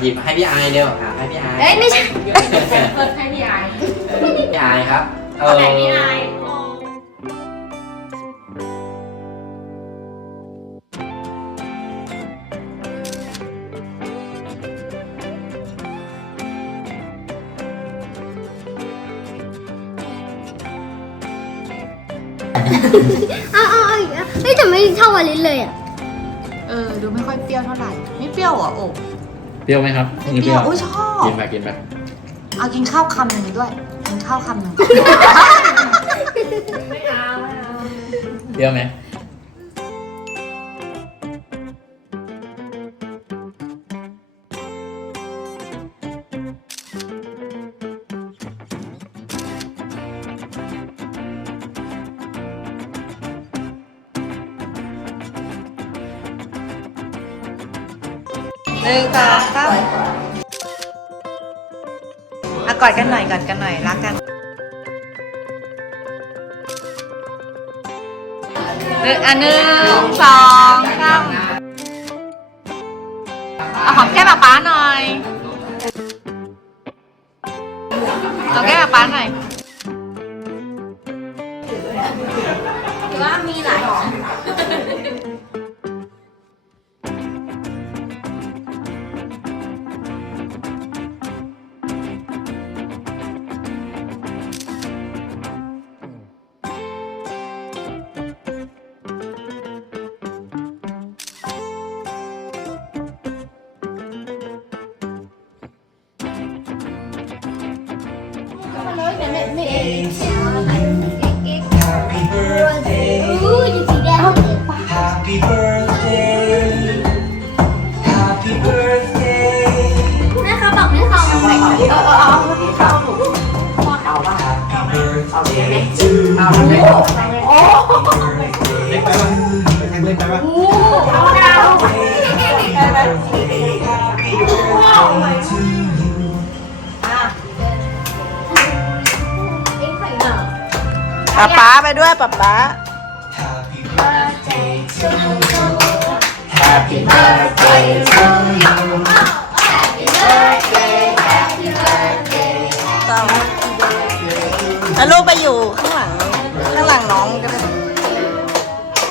หยิบให้พี่ไอายเร็วอะให้พี่ไอายเอ้ยไม่ใช่เปิดให้พี่ไอพี่ไอายครับเอเอาอไหนพี่ไอเอาเอาเอาอีกแล้วเฮ้ยแต่ไม่เท่าวาลินเลยอะ เออ ดูไม่ค่อยเปรี้ยวเท่าไหร่ ไม่เปรี้ยวเหรอะโอ้ เปรี้ยวไหมครับไม่เปรี้ยวอุ้ยชอบกินไปกินไปเอากินข้าวคำหนึ่งด้วยกินข้าวคำหนึ่งไม่เอาไม่เอาเปรี้ยวไหม หนึ่งสองสามอะกอดกันหน่อยกอดกันหน่อยรักกันหนึ่งอะหนึ่งสองสามเอาหอมแก้มป๊าป๊าหน่อยหอมแก้มป๊าป๊าหน่อยว่ามีหลาย เล็กไปปะเล็กไปปะโหเอาดาว Happy birthday Happy birthday to you เอ็งใส่หน่อป๊าป๊าไปด้วยป๊าป๊า Happy birthday Happy birthday ต่อแล้วลูกไปอยู่ข้างหลัง น้องก็ได้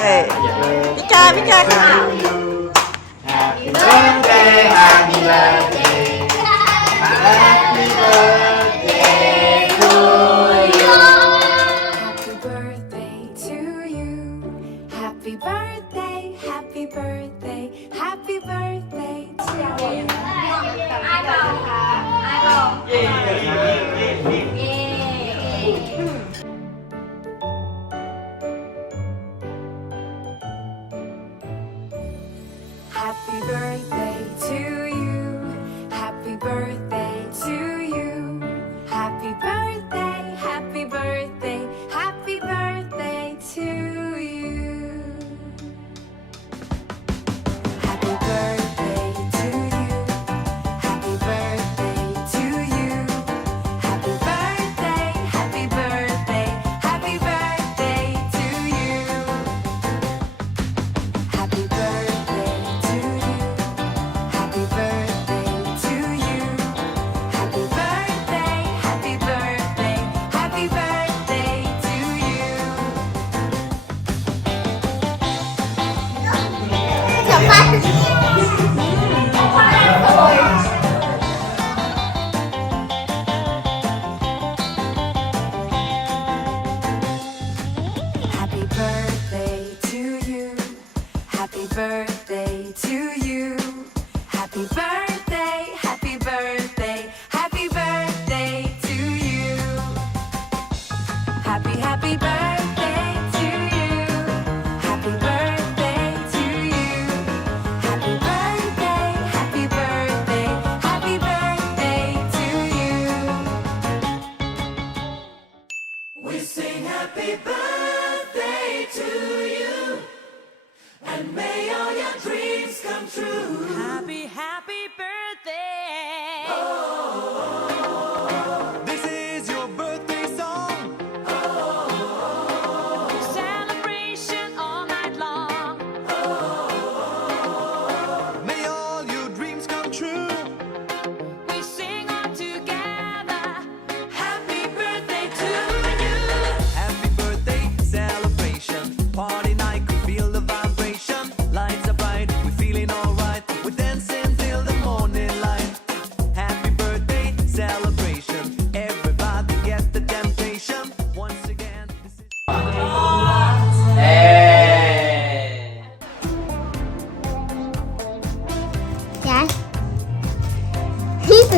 เออพี่กาพี่กาค่ะ Happy birthday Happy birthday Happy birthday to you Happy birthday to you. Happy birthday, happy birthday, happy birthday ดี๋ย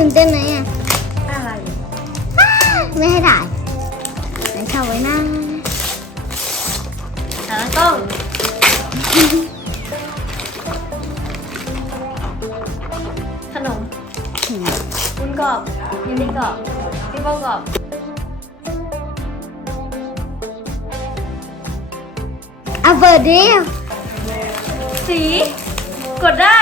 ตื่นเต้นไหมอะอะไรไม่ให้ถ่ายเดี๋ยวเข้าไว้นะหาต้องขนมคุนกรอบยูนิกรอบพี่โบกรอบเอาเปิดดิสี กดได้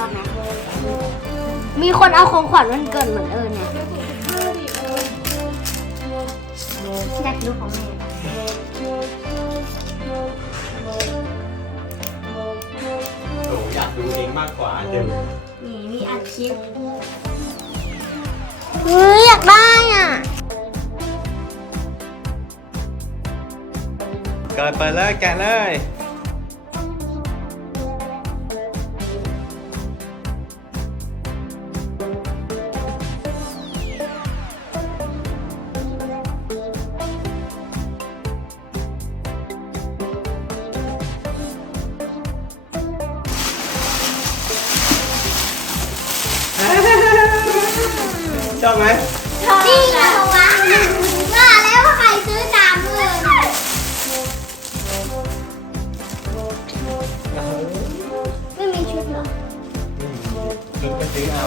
อบไหมมีคนเอาของขวัญวันเกิดเหมือนเอิญเนี่ยอยากดูของแม่หนูอยากดูเองมากกว่าเดี๋ยวนี่มีอัดคลิปเฮ้ยอยากได้อะเกิดเปิดเลยแกะเลย อบไหมนี่ไงวะว่าแล้วว่าใครซื้อตามเลยไม่มีชุดเหรอชุดก็ซื้อเอา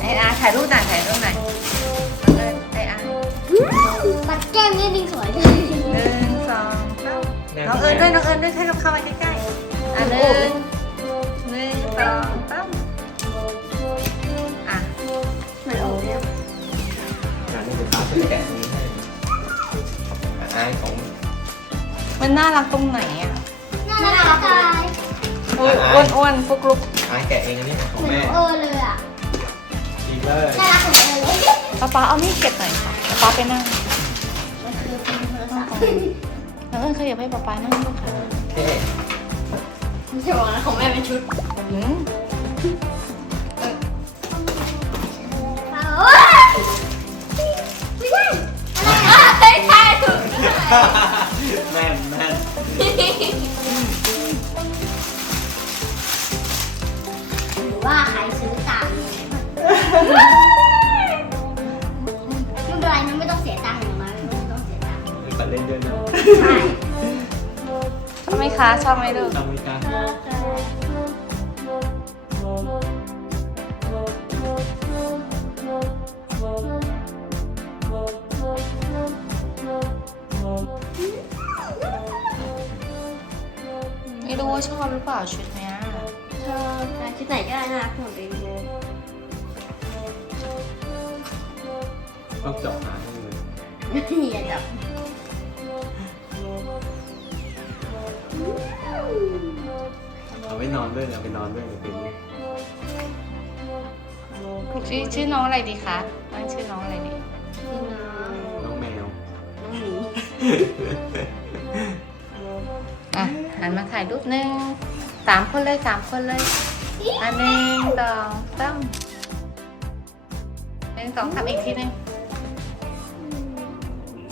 ไออาถ่ายรูปหน่อยถ่ายรูปหน่อยเอิญไออาปัดแก้มนี่ดิงสวยเลยหนึ่งสองสามน้องเอิญด้วยน้องเอิญด้วยให้กับเข้ามาใกล้ๆอะหนึ่งหนึ่งสองสาม นี้จะพาไปแกะนี้ให้อายของมันน่ารักตรงไหนอะน่ารักจังอ้วนอ้วนอ้วนฟุกลุกอายแกะเองอันนี้ของเหมือนแม่เออเลยอะอีกเลยน่ารักเหมือนเออเลยป๊าป๊าเอามีดเก็บหน่อยค่ะป๊าป๊าไปนั่งมันคือเป็นโทรศัพท์น้องเอิญขยับให้ป๊าป๊านั่งด้วยค่ะโอเคไม่ใช่ว่าของแม่เป็นชุดอืม แม่นแม่นหรือว่าใครซื้อตามเนี่ยไม่เป็นไรนะไม่ต้องเสียตังค์อย่างน้อยไม่ต้องเสียตังค์ตัดเล่นเยอะนะใช่ ชอบไหมคะ ชอบไหมลูกทำไม่กล้า ชอบหรือเปล่าชุดเนี้ยชอบค่ะชุดไหนก็ได้น่ารักหมดเลยต้องเจาะหาให้เลยอย่าจับเอาไว้นอนด้วยนะเอาไปนอนด้วยในเป็นนี้ชื่อชื่อน้องอะไรดีคะตั้งชื่อน้องอะไรดี พี่น้องน้องแมว น้องหมีอะ หันมาถ่ายรูปหนึ่งสามคนเลยสามคนเลยอันหนึ่งสองสามหนึ่งสองสามอีกทีหนึ่ง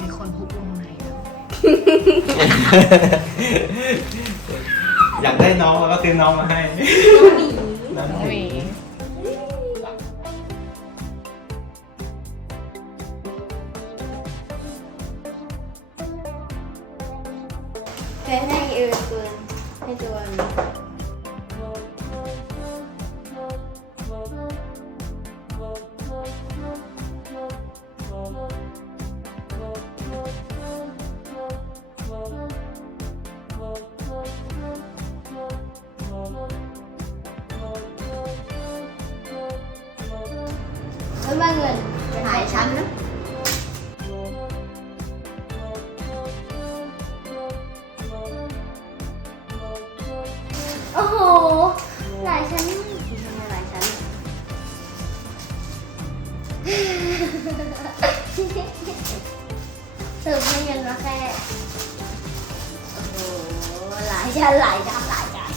มีคนฮุบวงในแล้วอยากได้น้องแล้วก็ซื้อน้องมาให้ น้องน้องหหมี วมาเงินจะถ่ายฉันนะโอ้โห หลายชั้นทำไมหลายชั้น เติมให้เงินมาแค่ โอ้โห หลายชั้นหลายชั้นหลายชั้น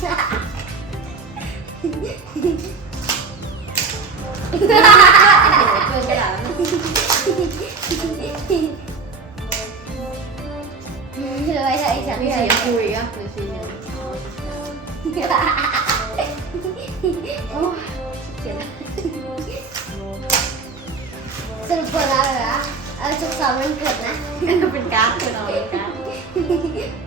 เกินกระดาษเลยใช่ฉันมีเลสีคุยอะหรือสีเหลืองโอ้เขียนสรุปเปิดแล้วเหรอเออสุขสันต์วันเกิดนะเป็นการ์ดคือเราเป็นการ์ด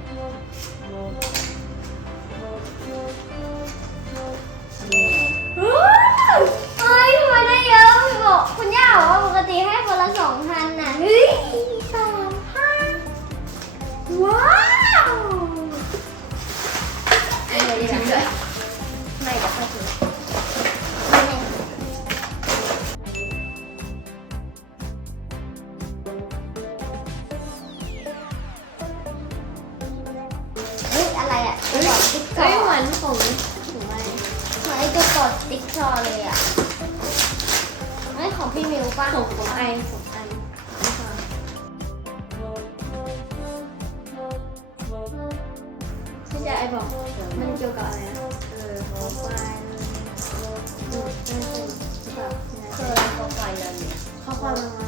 ติให้คนละสองพันน่ะเฮ้ยสองพันว้าวไม่ได้ไม่ได้ไม่เดี๋ยวค่อยถือไม่ไม่เฮ้ยอะไรอะตัวต่อติ๊กต่เฮ้ยเหมือนของของอะไรเหมือนไอ้ตัวต่อติ๊กต่อเลยอะ ของพี่มิวป่ะของของไอของไอที่จะไอบอกมันเกี่ยวกับอะไรนะเออของไฟเออใช่ใช่ใช่ป่ะเคยเขาไปแล้วเนี่ยข้อความมามา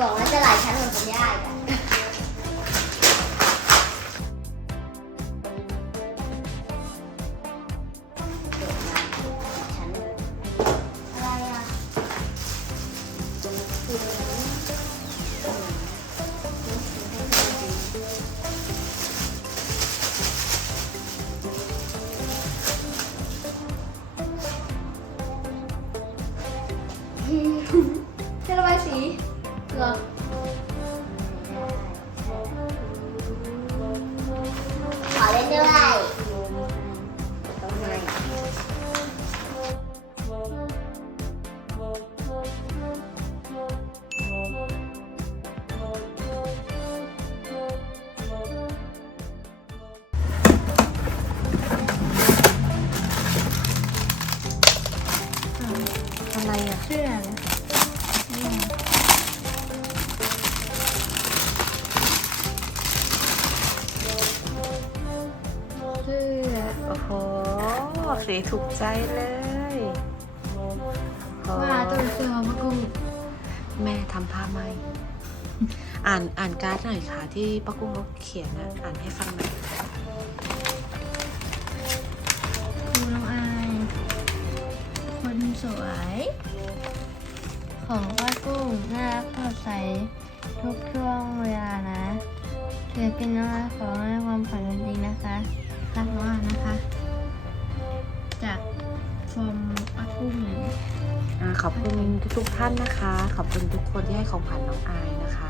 บอกว่าจะหลายชั้นเหมือนคุณย่าอีกอะอะไรอะแค่ระบายสี เหรอขอเล่นด้วยต้องให้อะไรอะเสื้อนะ สีถูกใจเลยโอ้โหว่าตัวเสื้อมากุ้งแม่ทำผ้าไหมอ่านอ่านการ์ดหน่อยค่ะที่ป้ากุ้งเขาเขียนนะ อ่านให้ฟังหน่อยครูน้องอายคนสวย ของป้ากุ้งน่ารักสดใสทุกช่วงเวลานะเธอเป็นน้องอาขอให้ความฝันเป็นจริงนะคะรักน้องอานะคะจาก from Atum อ่าขอบคุณทุกๆท่านนะคะ ขอบคุณทุกคนที่ให้ของขวัญน้องอายนะคะ